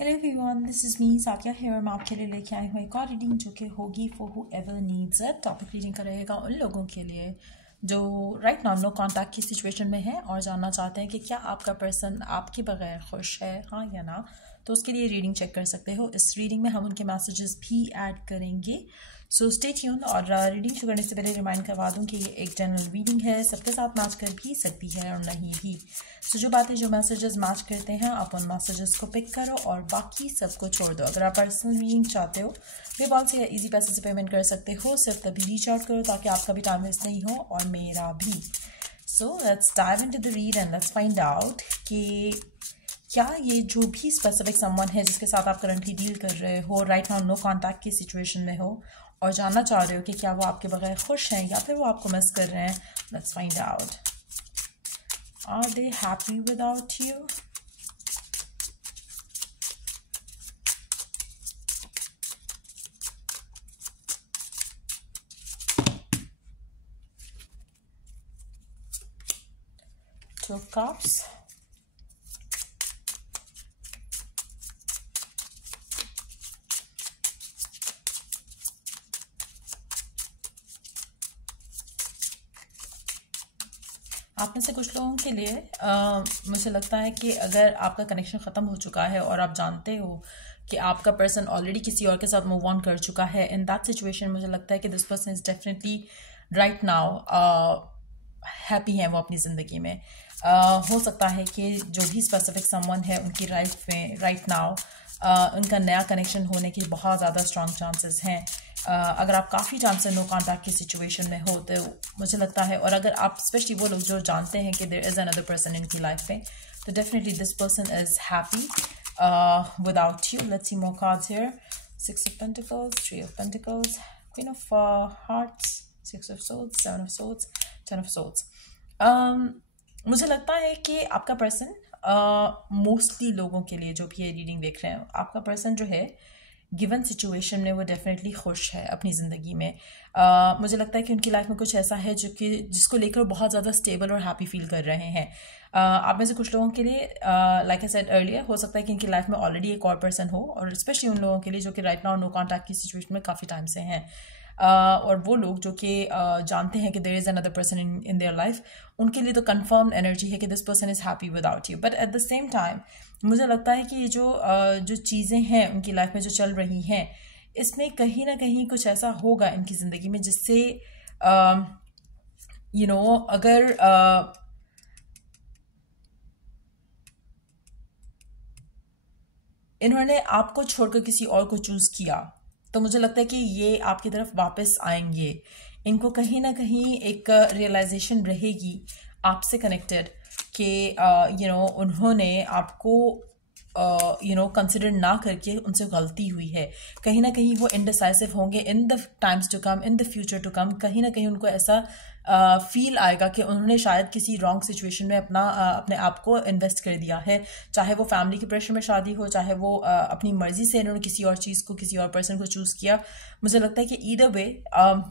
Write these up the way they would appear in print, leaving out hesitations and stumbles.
Hello everyone, this is me Sakiya here. मैं आपके लिए लेके आई हूँ एक और रीडिंग जो कि होगी for whoever needs it. Topic reading का रहेगा उन लोगों के लिए जो राइट नाउ नो कॉन्टैक्ट की सिचुएशन में है और जानना चाहते हैं कि क्या आपका पर्सन आपके बगैर खुश है, हाँ या ना। तो उसके लिए रीडिंग चेक कर सकते हो। इस रीडिंग में हम उनके मैसेजेस भी ऐड करेंगे। So stay tune. और रीडिंग शुरू करने से पहले रिमाइंड करवा दूं कि ये एक जनरल रीडिंग है, सबके साथ मैच कर भी सकती है और नहीं भी। सो जो बातें जो मैसेजेस मैच करते हैं आप उन मैसेजेस को पिक करो और बाकी सबको छोड़ दो। अगर आप पर्सनल रीडिंग चाहते हो पेपाल से या इजी पैसे से पेमेंट कर सकते हो। सिर्फ तभी रीच आउट करो ताकि आपका भी टाइम वेस्ट नहीं हो और मेरा भी। So let's dive into the read and let's find out कि क्या ये जो भी स्पेसिफिक समवन है जिसके साथ आप करंटली डील कर रहे हो, राइट नाउ नो कॉन्टैक्ट की सिचुएशन में हो और जानना चाह रहे हो कि क्या वो आपके बगैर खुश हैं या फिर वो आपको मिस कर रहे हैं। Let's find out. Are they happy without you? Two of Cups, आप में से कुछ लोगों के लिए मुझे लगता है कि अगर आपका कनेक्शन ख़त्म हो चुका है और आप जानते हो कि आपका पर्सन ऑलरेडी किसी और के साथ मूव ऑन कर चुका है, इन दैट सिचुएशन मुझे लगता है कि this person is definitely right now happy हैं वो अपनी ज़िंदगी में। हो सकता है कि जो भी स्पेसिफिक समवन है उनकी लाइफ में राइट नाउ उनका नया कनेक्शन होने की बहुत ज़्यादा स्ट्रॉन्ग चांसेस हैं। अगर आप काफ़ी टाइम से नो कॉन्टैक्ट की सिचुएशन में हो तो मुझे लगता है, और अगर आप स्पेशली वो लोग जो जानते हैं कि देयर इज़ अनदर पर्सन इनकी लाइफ में, तो definitely this person is happy without you. Let's see more cards here. 6 of Pentacles, 3 of Pentacles, Queen of Hearts, 6 of Swords, 7 of Swords, 10 of Swords. मुझे लगता है कि आपका पर्सन मोस्टली लोगों के लिए जो भी ये रीडिंग देख रहे हैं, आपका पर्सन जो है गिवन सिचुएशन में वो डेफिनेटली खुश है अपनी ज़िंदगी में। मुझे लगता है कि उनकी लाइफ में कुछ ऐसा है जो कि जिसको लेकर बहुत ज़्यादा स्टेबल और हैप्पी फील कर रहे हैं। आप में से कुछ लोगों के लिए लाइक आई सेड अर्लियर, हो सकता है कि इनकी लाइफ में ऑलरेडी एक और पर्सन हो, और स्पेशली उन लोगों के लिए जो कि राइट नाउ नो कॉन्टैक्ट की सिचुएशन में काफ़ी टाइम से हैं। और वो लोग जो कि जानते हैं कि there is another person in their life, उनके लिए तो कंफर्म एनर्जी है कि this person is happy without you. But at the same time मुझे लगता है कि ये जो चीज़ें हैं उनकी लाइफ में जो चल रही हैं, इसमें कहीं ना कहीं कुछ ऐसा होगा इनकी ज़िंदगी में जिससे अगर इन्होंने आपको छोड़कर किसी और को चूज़ किया तो मुझे लगता है कि ये आपकी तरफ वापस आएंगे। इनको कहीं ना कहीं एक रियलाइजेशन रहेगी आपसे कनेक्टेड कि उन्होंने आपको कंसिडर ना करके उनसे गलती हुई है। कहीं ना कहीं वो इनडिसाइसिव होंगे in the times to come, in the future to come. कहीं ना कहीं उनको ऐसा फील आएगा कि उन्होंने शायद किसी रॉन्ग सिचुएशन में अपने आप को इन्वेस्ट कर दिया है, चाहे वो फैमिली के प्रेशर में शादी हो, चाहे वो अपनी मर्जी से इन्होंने किसी और चीज़ को, किसी और पर्सन को चूज़ किया। मुझे लगता है कि ईदर वे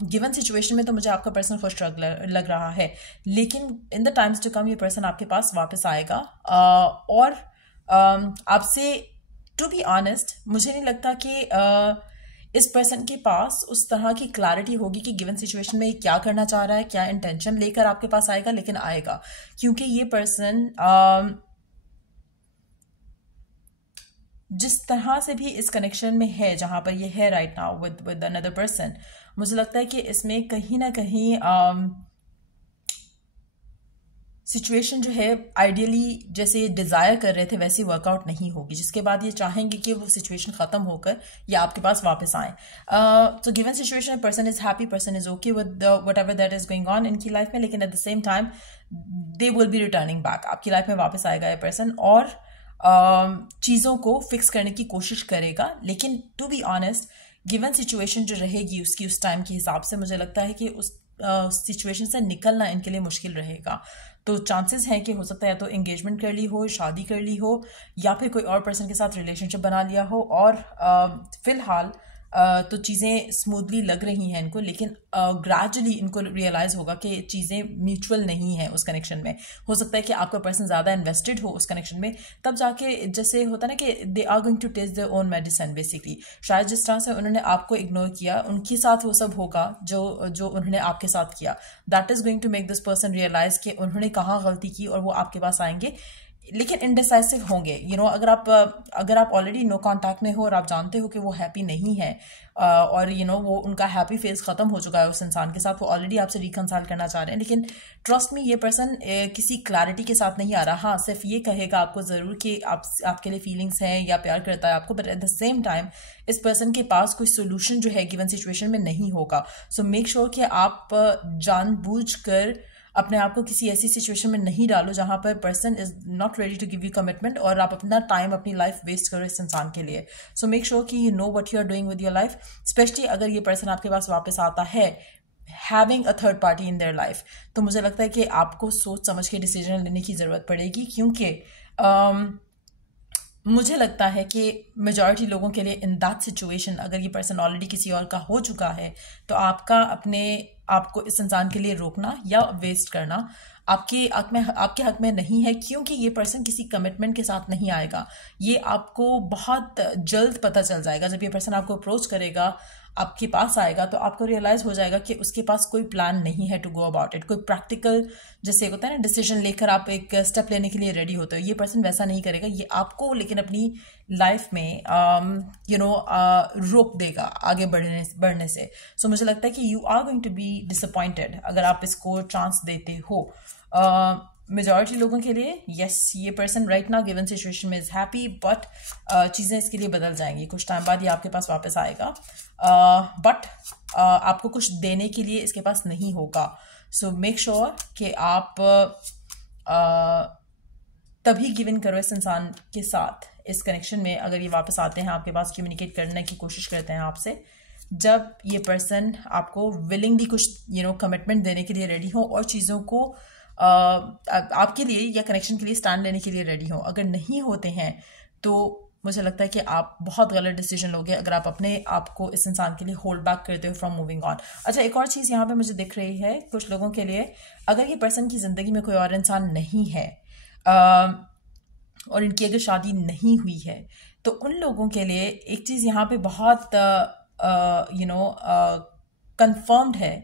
गिवन सिचुएशन में तो मुझे आपका पर्सन खुश लग रहा है, लेकिन in the times to come ये पर्सन आपके पास वापस आएगा। और आपसे टू बी ऑनेस्ट मुझे नहीं लगता कि इस पर्सन के पास उस तरह की क्लैरिटी होगी कि गिवन सिचुएशन में क्या करना चाह रहा है, क्या इंटेंशन लेकर आपके पास आएगा, लेकिन आएगा। क्योंकि ये पर्सन जिस तरह से भी इस कनेक्शन में है जहां पर ये है right now with another person, मुझे लगता है कि इसमें कहीं ना कहीं सिचुएशन जो है आइडियली जैसे डिज़ायर कर रहे थे वैसे वर्कआउट नहीं होगी, जिसके बाद ये चाहेंगे कि वो सिचुएशन ख़त्म होकर ये आपके पास वापस आए। तो given situation person is happy, person is okay with what ever that is going on इनकी लाइफ में, लेकिन at the same time they will be returning back. आपकी लाइफ में वापस आएगा ये पर्सन और चीज़ों को फिक्स करने की कोशिश करेगा। लेकिन to be honest given situation जो रहेगी उसकी उस टाइम के हिसाब से मुझे लगता है कि उस सिचुएशन से निकलना इनके लिए मुश्किल रहेगा। तो चांसेस हैं कि हो सकता है या तो एंगेजमेंट कर ली हो, शादी कर ली हो, या फिर कोई और पर्सन के साथ रिलेशनशिप बना लिया हो। और फिलहाल तो चीज़ें स्मूथली लग रही हैं इनको, लेकिन ग्रेजुअली इनको रियलाइज़ होगा कि चीज़ें म्यूचुअल नहीं हैं उस कनेक्शन में। हो सकता है कि आपका पर्सन ज़्यादा इन्वेस्टेड हो उस कनेक्शन में, तब जाके जैसे होता है ना कि they are going to test their own medicine basically. शायद जिस तरह से उन्होंने आपको इग्नोर किया, उनके साथ वो सब होगा जो जो उन्होंने आपके साथ किया। That is going to make this person realise कि उन्होंने कहाँ गलती की, और वो आपके पास आएंगे लेकिन इनडिसाइसिव होंगे। अगर आप ऑलरेडी नो कांटेक्ट में हो और आप जानते हो कि वो हैप्पी नहीं है, और वो उनका हैप्पी फेज खत्म हो चुका है उस इंसान के साथ, वो ऑलरेडी आपसे रिकंसाइल करना चाह रहे हैं, लेकिन ट्रस्ट में ये पर्सन किसी क्लैरिटी के साथ नहीं आ रहा। हाँ, सिर्फ ये कहेगा आपको ज़रूर कि आपके लिए फीलिंग्स हैं या प्यार करता है आपको, but at the same time इस पर्सन के पास कोई सोल्यूशन जो है गिवन सिचुएशन में नहीं होगा। सो मेक श्योर कि आप जानबूझकर अपने आप को किसी ऐसी सिचुएशन में नहीं डालो जहां पर person is not ready to give you commitment, और आप अपना टाइम अपनी लाइफ वेस्ट करो इस इंसान के लिए। सो मेक श्योर कि you know what you are doing with your life, especially अगर ये पर्सन आपके पास वापस आता है having a third party in their life, तो मुझे लगता है कि आपको सोच समझ के डिसीजन लेने की ज़रूरत पड़ेगी, क्योंकि मुझे लगता है कि मेजॉरिटी लोगों के लिए इन दैट सिचुएशन, अगर ये पर्सन ऑलरेडी किसी और का हो चुका है, तो आपको इस इंसान के लिए रोकना या वेस्ट करना आपके हक में नहीं है, क्योंकि ये पर्सन किसी कमिटमेंट के साथ नहीं आएगा। ये आपको बहुत जल्द पता चल जाएगा। जब ये पर्सन आपको अप्रोच करेगा, आपके पास आएगा, तो आपको रियलाइज हो जाएगा कि उसके पास कोई प्लान नहीं है टू गो अबाउट इट, कोई प्रैक्टिकल जैसे होता है ना डिसीजन लेकर आप एक स्टेप लेने के लिए रेडी होते हो। ये पर्सन वैसा नहीं करेगा, ये आपको लेकिन अपनी लाइफ में रोक देगा आगे बढ़ने से। सो मुझे लगता है कि you are going to be disappointed अगर आप इसको चांस देते हो। मेजॉरिटी लोगों के लिए यस, ये person right now given situation में इज हैप्पी, बट चीज़ें इसके लिए बदल जाएंगी। कुछ टाइम बाद ये आपके पास वापस आएगा, बट आपको कुछ देने के लिए इसके पास नहीं होगा। सो मेक श्योर कि आप तभी गिवन करो इस इंसान के साथ इस कनेक्शन में, अगर ये वापस आते हैं आपके पास, कम्युनिकेट करने की कोशिश करते हैं आपसे, जब ये पर्सन आपको विलिंगली कुछ कमिटमेंट देने के लिए रेडी हो और चीज़ों को आपके लिए या कनेक्शन के लिए स्टैंड लेने के लिए रेडी हो। अगर नहीं होते हैं तो मुझे लगता है कि आप बहुत गलत डिसीजन लोगे अगर आप अपने आप को इस इंसान के लिए होल्ड बैक करते हो फ्रॉम मूविंग ऑन। अच्छा, एक और चीज़ यहाँ पे मुझे दिख रही है कुछ लोगों के लिए, अगर ये पर्सन की ज़िंदगी में कोई और इंसान नहीं है और इनकी अगर शादी नहीं हुई है, तो उन लोगों के लिए एक चीज़ यहाँ पे बहुत कंफर्म्ड है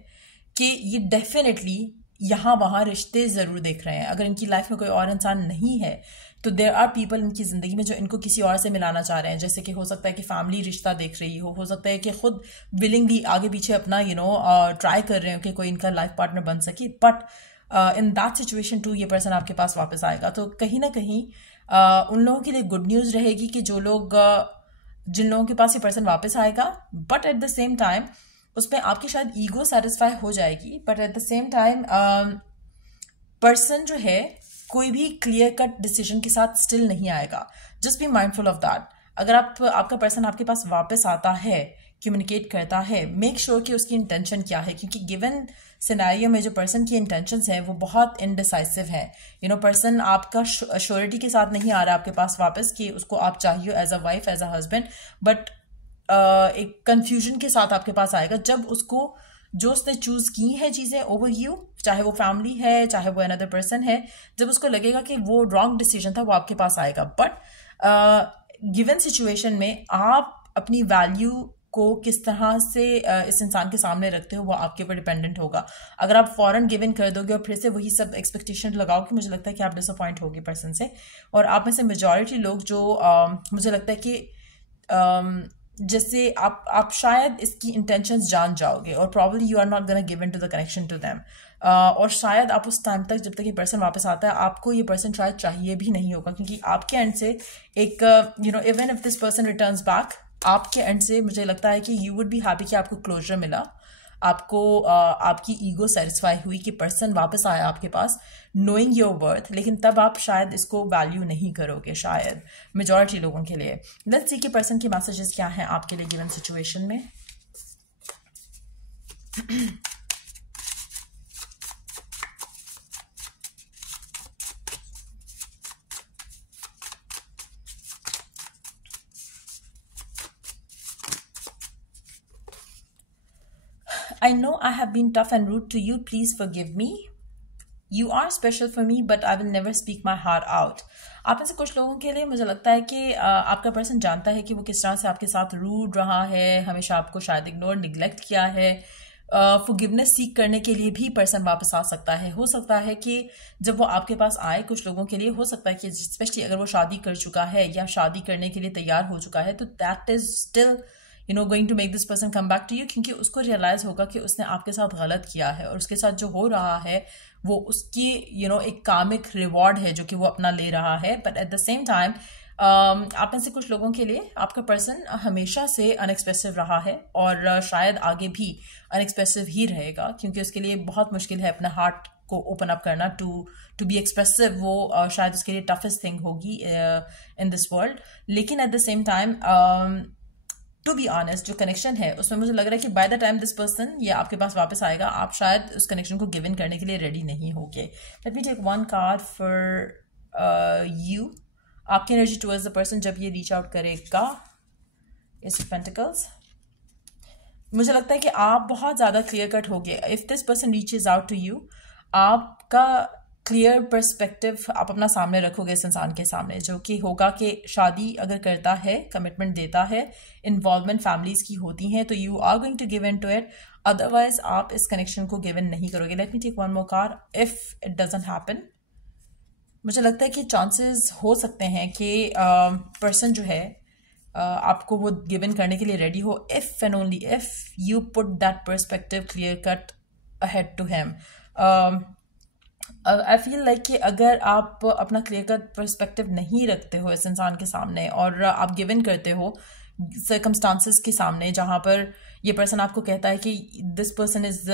कि ये डेफिनेटली यहाँ वहाँ रिश्ते ज़रूर देख रहे हैं। अगर इनकी लाइफ में कोई और इंसान नहीं है तो देयर आर पीपल इनकी ज़िंदगी में जो इनको किसी और से मिलाना चाह रहे हैं। जैसे कि हो सकता है कि फैमिली रिश्ता देख रही हो सकता है कि खुद विलिंगली आगे पीछे अपना ट्राई कर रहे हो कि कोई इनका लाइफ पार्टनर बन सके, but in that situation too ये पर्सन आपके पास वापस आएगा। तो कहीं ना कहीं उन लोगों के लिए गुड न्यूज़ रहेगी कि जिन लोगों के पास ये पर्सन वापस आएगा, but at the same time उसमें आपकी शायद ईगो सेटिस्फाई हो जाएगी, but at the same time person जो है कोई भी क्लियर कट डिसीजन के साथ स्टिल नहीं आएगा। Just be mindful of that. अगर आपका पर्सन आपके पास वापस आता है, कम्युनिकेट करता है, मेक श्योर कि उसकी इंटेंशन क्या है, क्योंकि गिवन सिनेरियो में जो पर्सन की इंटेंशंस हैं वो बहुत इनडिसाइसिव है। पर्सन आपका श्योरिटी के साथ नहीं आ रहा है आपके पास वापस कि उसको आप चाहिए as a wife, as a husband, but एक कंफ्यूजन के साथ आपके पास आएगा जब जो उसने चूज की है चीजें ओवर यू, चाहे वो फैमिली है चाहे वो अनदर पर्सन है, जब उसको लगेगा कि वो रॉन्ग डिसीजन था, वो आपके पास आएगा। बट गिवन सिचुएशन में आप अपनी वैल्यू को किस तरह से इस इंसान के सामने रखते हो वो आपके ऊपर डिपेंडेंट होगा। अगर आप फॉरन गिवन कर दोगे और फिर से वही सब एक्सपेक्टेशन लगाओगे, मुझे लगता है कि आप डिसअपॉइंट होगे पर्सन से। और आप में से मेजॉरिटी लोग जो मुझे लगता है कि जैसे आप शायद इसकी इंटेंशंस जान जाओगे और probably you are not gonna give in to the connection to them, और शायद आप उस टाइम तक जब तक ये पर्सन वापस आता है आपको ये पर्सन शायद चाहिए भी नहीं होगा, क्योंकि आपके एंड से एक even if this person returns back, आपके एंड से मुझे लगता है कि यू वुड बी हैप्पी कि आपको क्लोजर मिला, आपको आपकी ईगो सेटिस्फाई हुई कि पर्सन वापस आया आपके पास नोइंग योर वर्थ, लेकिन तब आप शायद इसको वैल्यू नहीं करोगे शायद मेजॉरिटी लोगों के लिए। लेट्स सी कि पर्सन के मैसेजेस क्या हैं आपके लिए गिवन सिचुएशन में। I know I have been tough and rude to you. Please forgive me. You are special for me, but I will never speak my heart out. आप में से कुछ लोगों के लिए मुझे लगता है कि आपका पर्सन जानता है कि वो किस तरह से आपके साथ रूड रहा है, हमेशा आपको शायद इग्नोर निगलेक्ट किया है. फॉरगिवनेस सीख करने के लिए भी पर्सन वापस आ सकता है. हो सकता है कि जब वो आपके पास आए, कुछ लोगों के लिए हो सकता है कि स्पेशली अगर वो शादी कर चुका है या शादी करने के लिए तैयार हो चुका है, तो that is still going to make this person come back to you, क्योंकि उसको रियलाइज होगा कि उसने आपके साथ गलत किया है और उसके साथ जो हो रहा है वो उसकी एक कामिक रिवॉर्ड है जो कि वो अपना ले रहा है. But at the same time आप में से कुछ लोगों के लिए आपका पर्सन हमेशा से अनएक्सप्रेसिव रहा है और शायद आगे भी अनएक्सप्रेसिव ही रहेगा, क्योंकि उसके लिए बहुत मुश्किल है अपने हार्ट को ओपन अप करना. टू बी एक्सप्रेसिव वो शायद उसके लिए टफेस्ट थिंग होगी इन दिस वर्ल्ड. लेकिन at the same time to be honest, जो कनेक्शन है उसमें मुझे लग रहा है कि by the time this person ये आपके पास वापस आएगा, आप शायद उस कनेक्शन को गिव इन करने के लिए रेडी नहीं होगे. Let me take one card for you. आपकी एनर्जी टुवर्ड्स द पर्सन जब ये रीच आउट करेगा. Ace of pentacles. मुझे लगता है कि आप बहुत ज़्यादा क्लियर कट होगे. If this person reaches out to you, आपका क्लियर पर्सपेक्टिव आप अपना सामने रखोगे इस इंसान के सामने, जो कि होगा कि शादी अगर करता है, कमिटमेंट देता है, इन्वॉल्वमेंट फैमिलीज की होती हैं, तो you are going to give in to it. Otherwise आप इस कनेक्शन को गिव इन नहीं करोगे. Let me take one more card. If it doesn't happen, मुझे लगता है कि चांसेस हो सकते हैं कि पर्सन जो है आपको वो गिव इन करने के लिए रेडी हो, if and only if you put that perspective clear cut ahead to him. I feel like कि अगर आप अपना क्लियर कट पर्सपेक्टिव नहीं रखते हो इस इंसान के सामने और आप गिव इन करते हो सर्कमस्टांसेस के सामने, जहाँ पर ये पर्सन आपको कहता है कि this person is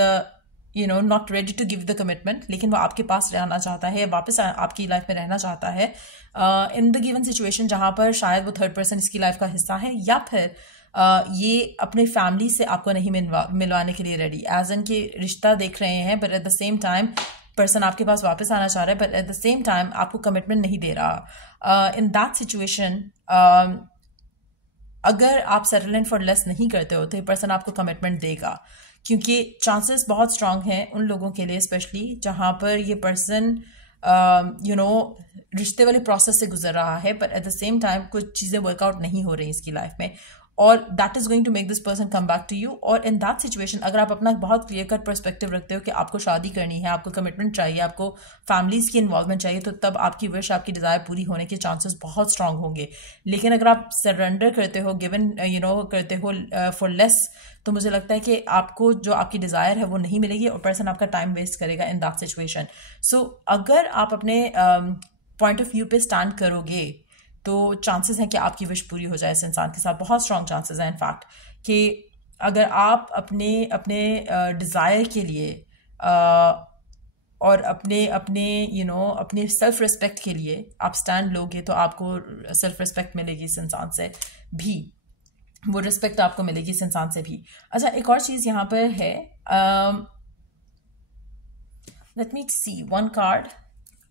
not ready to give the commitment, लेकिन वो आपके पास रहना चाहता है, वापस आपकी लाइफ में रहना चाहता है इन द गिवन सिचुएशन जहाँ पर शायद वो थर्ड पर्सन इसकी लाइफ का हिस्सा है, या फिर ये अपने फैमिली से आपको नहीं मिलवाने के लिए रेडी, एज एन के रिश्ता देख रहे हैं, but at the same time person आपके पास वापस आना चाह रहा है, but at the same time आपको कमिटमेंट नहीं दे रहा. इन दैट सिचुएशन अगर आप सेटलमेंट फॉर लेस नहीं करते हो तो ये पर्सन आपको कमिटमेंट देगा, क्योंकि चांसेस बहुत स्ट्रांग हैं उन लोगों के लिए स्पेशली जहाँ पर ये पर्सन रिश्ते वाले प्रोसेस से गुजर रहा है, but at the same time कुछ चीज़ें वर्कआउट नहीं हो रही इसकी लाइफ में, और that is going to make this person come back to you. और इन दैट सिचुएशन अगर आप अपना बहुत क्लियर कट पर्सपेक्टिव रखते हो कि आपको शादी करनी है, आपको कमिटमेंट चाहिए, आपको फैमिलीज की इन्वॉल्वमेंट चाहिए, तो तब आपकी विश, आपकी डिज़ायर पूरी होने के चांसेस बहुत स्ट्रांग होंगे. लेकिन अगर आप सरेंडर करते हो, गिवन करते हो फॉर लेस, तो मुझे लगता है कि आपको जो आपकी डिज़ायर है वो नहीं मिलेगी और पर्सन आपका टाइम वेस्ट करेगा इन दैट सिचुएशन. सो अगर आप अपने पॉइंट ऑफ व्यू पे स्टैंड करोगे तो चांसेस हैं कि आपकी विश पूरी हो जाए इस इंसान के साथ. बहुत स्ट्रांग चांसेस हैं इनफैक्ट कि अगर आप अपने डिज़ायर के लिए और अपने सेल्फ रिस्पेक्ट के लिए आप स्टैंड लोगे, तो आपको सेल्फ रिस्पेक्ट मिलेगी इस इंसान से भी, वो रिस्पेक्ट आपको मिलेगी इस इंसान से भी. अच्छा, एक और चीज़ यहाँ पर है. लेट मी सी वन कार्ड.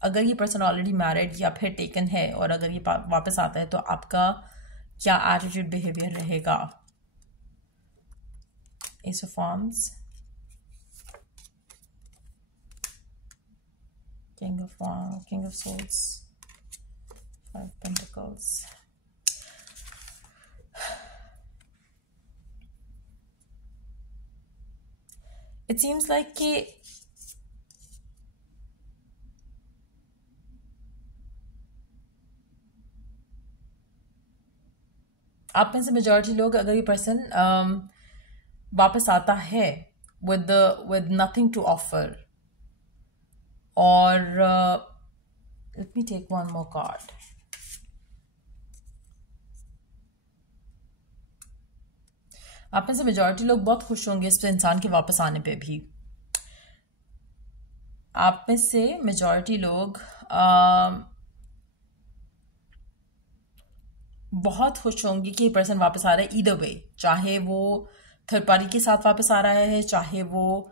अगर ये पर्सन ऑलरेडी मैरिड या फिर टेकन है और अगर ये वापस आता है तो आपका क्या एटीट्यूड बिहेवियर रहेगा. Ace of wands, king of swords, five pentacles. It seems like कि आप में से मेजॉरिटी लोग, अगर ये पर्सन वापस आता है विद नथिंग टू ऑफर, और let me take one more card. आप में से मेजॉरिटी लोग बहुत खुश होंगे इस इंसान के वापस आने पे भी. आप में से मेजॉरिटी लोग बहुत खुश होंगे कि ये पर्सन वापस आ रहा है. ईदर वे, चाहे वो थर्ड पार्टी के साथ वापस आ रहा है, चाहे वो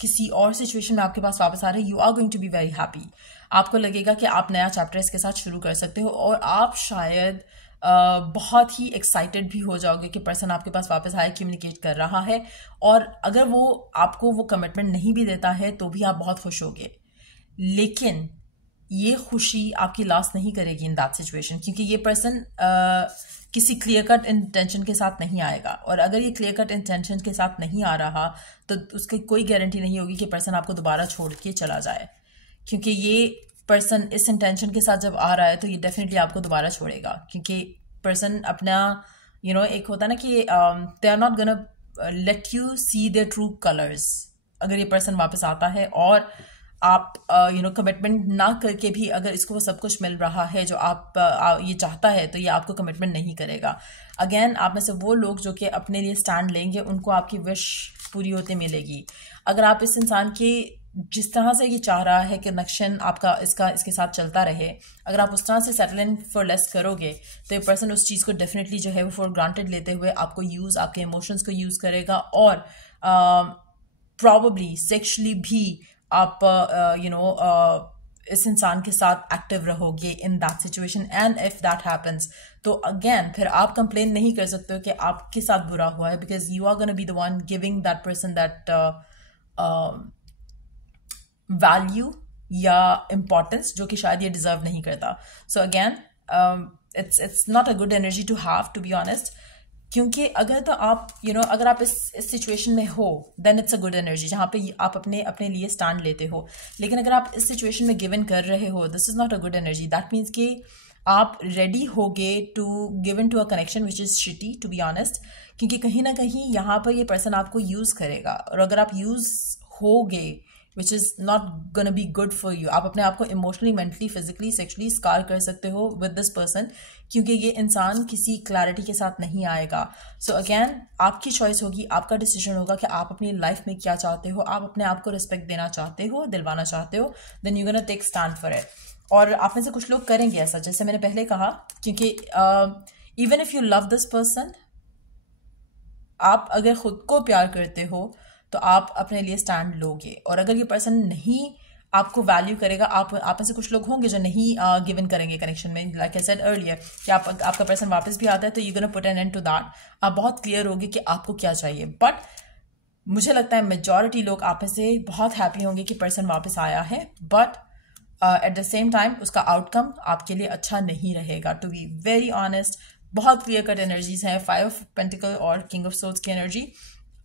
किसी और सिचुएशन में आपके पास वापस आ रहा है, you are going to be very happy. आपको लगेगा कि आप नया चैप्टर इसके साथ शुरू कर सकते हो और आप शायद बहुत ही एक्साइटेड भी हो जाओगे कि पर्सन आपके पास वापस आए, कम्युनिकेट कर रहा है। और अगर वो आपको वो कमिटमेंट नहीं भी देता है तो भी आप बहुत खुश होगे, लेकिन ये खुशी आपकी लास्ट नहीं करेगी इन दैट सिचुएशन, क्योंकि ये पर्सन किसी क्लियर कट इंटेंशन के साथ नहीं आएगा। और अगर ये क्लियर कट इंटेंशन के साथ नहीं आ रहा तो उसकी कोई गारंटी नहीं होगी कि पर्सन आपको दोबारा छोड़ के चला जाए, क्योंकि ये पर्सन इस इंटेंशन के साथ जब आ रहा है तो ये डेफिनेटली आपको दोबारा छोड़ेगा, क्योंकि पर्सन अपना एक होता है ना कि they are not gonna let you see their true colours. अगर ये पर्सन वापस आता है और आप कमिटमेंट ना करके भी अगर इसको वो सब कुछ मिल रहा है जो आप ये चाहता है, तो ये आपको कमिटमेंट नहीं करेगा। अगेन, आप में से वो लोग जो कि अपने लिए स्टैंड लेंगे उनको आपकी विश पूरी होते मिलेगी। अगर आप इस इंसान के जिस तरह से ये चाह रहा है कि कनेक्शन आपका इसके साथ चलता रहे, अगर आप उस तरह से सेटल इन फॉर लेस करोगे तो ये पर्सन उस चीज़ को डेफिनेटली जो है वो फॉर ग्रांटेड लेते हुए आपको आपके इमोशंस को यूज़ करेगा, और प्रॉबली सेक्शुअली भी आप इस इंसान के साथ एक्टिव रहोगे इन that situation. And if that happens तो अगेन फिर आप कंप्लेन नहीं कर सकते हो कि आपके साथ बुरा हुआ है, because you are gonna be the one giving that person that value या इम्पॉर्टेंस जो कि शायद ये डिजर्व नहीं करता। So again, it's not a good energy to have, to be honest, क्योंकि अगर तो आप अगर आप इस सिचुएशन में हो then it's a good energy जहाँ पे आप अपने लिए स्टैंड लेते हो। लेकिन अगर आप इस सिचुएशन में गिव इन कर रहे हो, this is not a good energy. That means कि आप रेडी होगे to give in to a connection which is shitty, to be honest, क्योंकि कहीं ना कहीं यहाँ पर ये पर्सन आपको यूज करेगा, और अगर आप यूज होगे विच is not gonna be good for you, आप अपने आप को emotionally, mentally, physically, sexually scar कर सकते हो विद दिस पर्सन, क्योंकि ये इंसान किसी क्लैरिटी के साथ नहीं आएगा। सो अगेन, आपकी चॉइस होगी, आपका डिसीजन होगा कि आप अपनी लाइफ में क्या चाहते हो। आप अपने आप को रिस्पेक्ट देना चाहते हो, दिलवाना चाहते हो, then you gonna take stand for it. और आप में से कुछ लोग करेंगे ऐसा, जैसे मैंने पहले कहा, क्योंकि even if you love this person, आप अगर खुद को प्यार करते हो तो आप अपने लिए स्टैंड लोगे। और अगर ये पर्सन नहीं आपको वैल्यू करेगा, आप में से कुछ लोग होंगे जो नहीं गिव इन करेंगे कनेक्शन में, लाइक आई सेड अर्लियर, कि आपका पर्सन वापस भी आता है तो you gonna put an end to that. आप बहुत क्लियर होगे कि आपको क्या चाहिए। बट मुझे लगता है मेजॉरिटी लोग आप में से बहुत हैप्पी होंगे कि पर्सन वापस आया है, but at the same time उसका आउटकम आपके लिए अच्छा नहीं रहेगा। टू बी वेरी ऑनेस्ट, बहुत क्लियर कट एनर्जीज हैं, 5 ऑफ पेंटिकल और किंग ऑफ सोल्स की एनर्जी।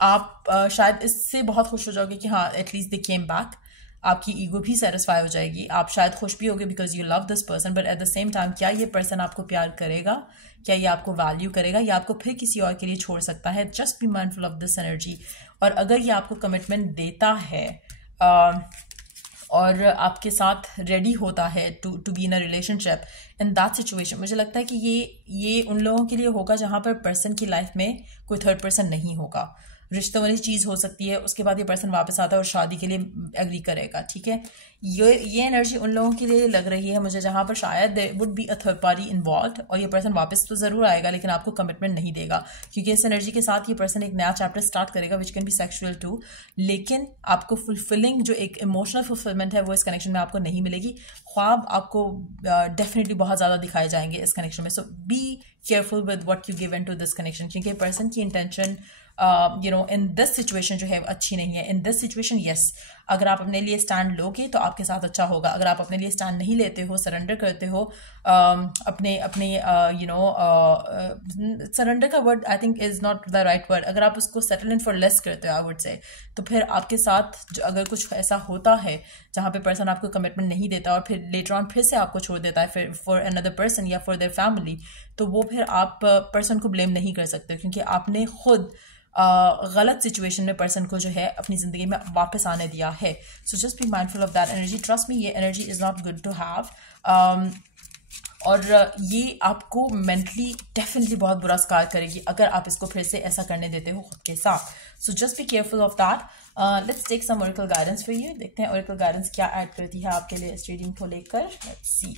आप शायद इससे बहुत खुश हो जाओगे कि हाँ, एटलीस्ट दे केम बैक। आपकी ईगो भी सेटिस्फाई हो जाएगी, आप शायद खुश भी होगे because you love this person, but at the same time क्या ये पर्सन आपको प्यार करेगा, क्या ये आपको वैल्यू करेगा, या आपको फिर किसी और के लिए छोड़ सकता है। Just be mindful of this energy. और अगर ये आपको कमिटमेंट देता है और आपके साथ रेडी होता है to be in a relationship in that situation, मुझे लगता है कि ये उन लोगों के लिए होगा जहाँ पर पर्सन की लाइफ में कोई थर्ड पर्सन नहीं होगा। रिश्तों वाली चीज़ हो सकती है, उसके बाद ये पर्सन वापस आता है और शादी के लिए एग्री करेगा, ठीक है। ये एनर्जी उन लोगों के लिए लग रही है मुझे जहाँ पर शायद there would be a third party involve, और ये पर्सन वापस तो ज़रूर आएगा लेकिन आपको कमिटमेंट नहीं देगा, क्योंकि इस एनर्जी के साथ ये पर्सन एक नया चैप्टर स्टार्ट करेगा which can be sexual too, लेकिन आपको फुलफिलिंग जो एक इमोशनल फुलफिलमेंट है वो इस कनेक्शन में आपको नहीं मिलेगी। ख्वाब आपको डेफिनेटली बहुत ज़्यादा दिखाए जाएंगे इस कनेक्शन में। So be careful with what you give in to this connection, क्योंकि पर्सन की इंटेंशन इन दिस सिचुएशन जो है अच्छी नहीं है। इन दिस सिचुएशन येस, अगर आप अपने लिए स्टैंड लोगे तो आपके साथ अच्छा होगा। अगर आप अपने लिए स्टैंड नहीं लेते हो, सरेंडर करते हो, अपने सरेंडर का word I think is not the right word, अगर आप उसको सेटल इन फॉर लेस करते हो आई वुड से, तो फिर आपके साथ अगर कुछ ऐसा होता है जहाँ पे पर्सन आपको कमिटमेंट नहीं देता और फिर लेटर ऑन फिर से आपको छोड़ देता है फिर फॉर अनदर पर्सन या फॉर देयर फैमिली, तो वो फिर आप पर्सन को ब्लेम नहीं कर सकते, क्योंकि आपने खुद गलत सिचुएशन में पर्सन को जो है अपनी ज़िंदगी में वापस आने दिया है। So just be mindful of that energy. Trust me, ये energy is not good to have, और ये आपको मेंटली डेफिनेटली बहुत बुरा स्कार करेगी अगर आप इसको फिर से ऐसा करने देते हो खुद के साथ। So just be careful of that. Let's take some oracle guidance for you. देखते हैं ओरेकल गाइडेंस क्या ऐड करती है आपके लिए इस रीडिंग को लेकर। Let's see.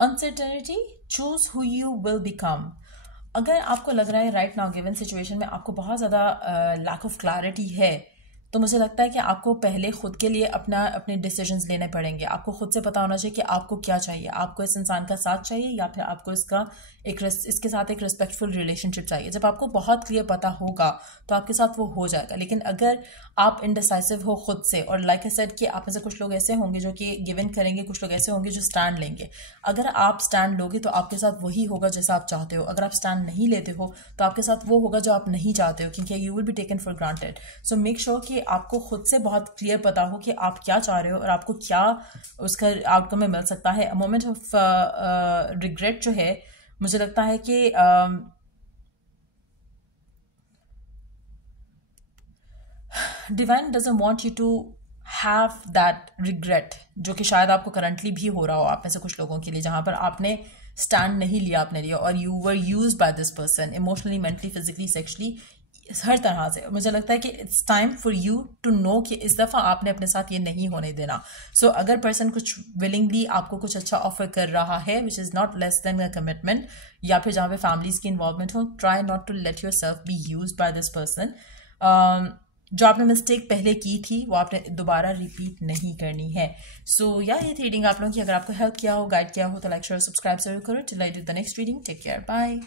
Uncertainty, choose who you will become. अगर आपको लग रहा है राइट नाउ गिवन सिचुएशन में आपको बहुत ज़्यादा लैक ऑफ क्लैरिटी है, तो मुझे लगता है कि आपको पहले खुद के लिए अपने डिसीजंस लेने पड़ेंगे। आपको खुद से पता होना चाहिए कि आपको क्या चाहिए। आपको इस इंसान का साथ चाहिए या फिर आपको इसके साथ एक रिस्पेक्टफुल रिलेशनशिप चाहिए। जब आपको बहुत क्लियर पता होगा तो आपके साथ वो हो जाएगा। लेकिन अगर आप इनडिसाइसिव हो खुद से, और लाइक आई सेड कि आप में से कुछ लोग ऐसे होंगे जो कि गिव इन करेंगे, कुछ लोग ऐसे होंगे जो स्टैंड लेंगे। अगर आप स्टैंड लोगे तो आपके साथ वही होगा जैसा आप चाहते हो। अगर आप स्टैंड नहीं लेते हो तो आपके साथ वो होगा जो आप नहीं चाहते हो, क्योंकि you will be taken for granted. So make sure कि आपको खुद से बहुत क्लियर पता हो कि आप क्या चाह रहे हो और आपको क्या उसका आउटकम में मिल सकता है। मोमेंट ऑफ रिग्रेट जो है, मुझे लगता है कि divine doesn't want you to have that regret, जो कि शायद आपको करंटली भी हो रहा हो आप में से कुछ लोगों के लिए, जहां पर आपने स्टैंड नहीं लिया अपने लिए और you were used by this person emotionally, mentally, physically, sexually, हर तरह से। मुझे लगता है कि it's time for you to know कि इस दफ़ा आपने अपने साथ ये नहीं होने देना। सो अगर पर्सन कुछ विलिंगली आपको कुछ अच्छा ऑफर कर रहा है which is not less than a commitment, या फिर जहाँ पे फैमिलीज की इन्वॉल्वमेंट हो, try not to let yourself be use by this person. जो आपने मिस्टेक पहले की थी वो आपने दोबारा रिपीट नहीं करनी है। सो या ये रीडिंग आप लोगों की अगर आपको हेल्प किया हो, गाइड किया हो, तो लाइक शेयर सब्सक्राइब जरूर करो। Till I do the next reading, take care, bye.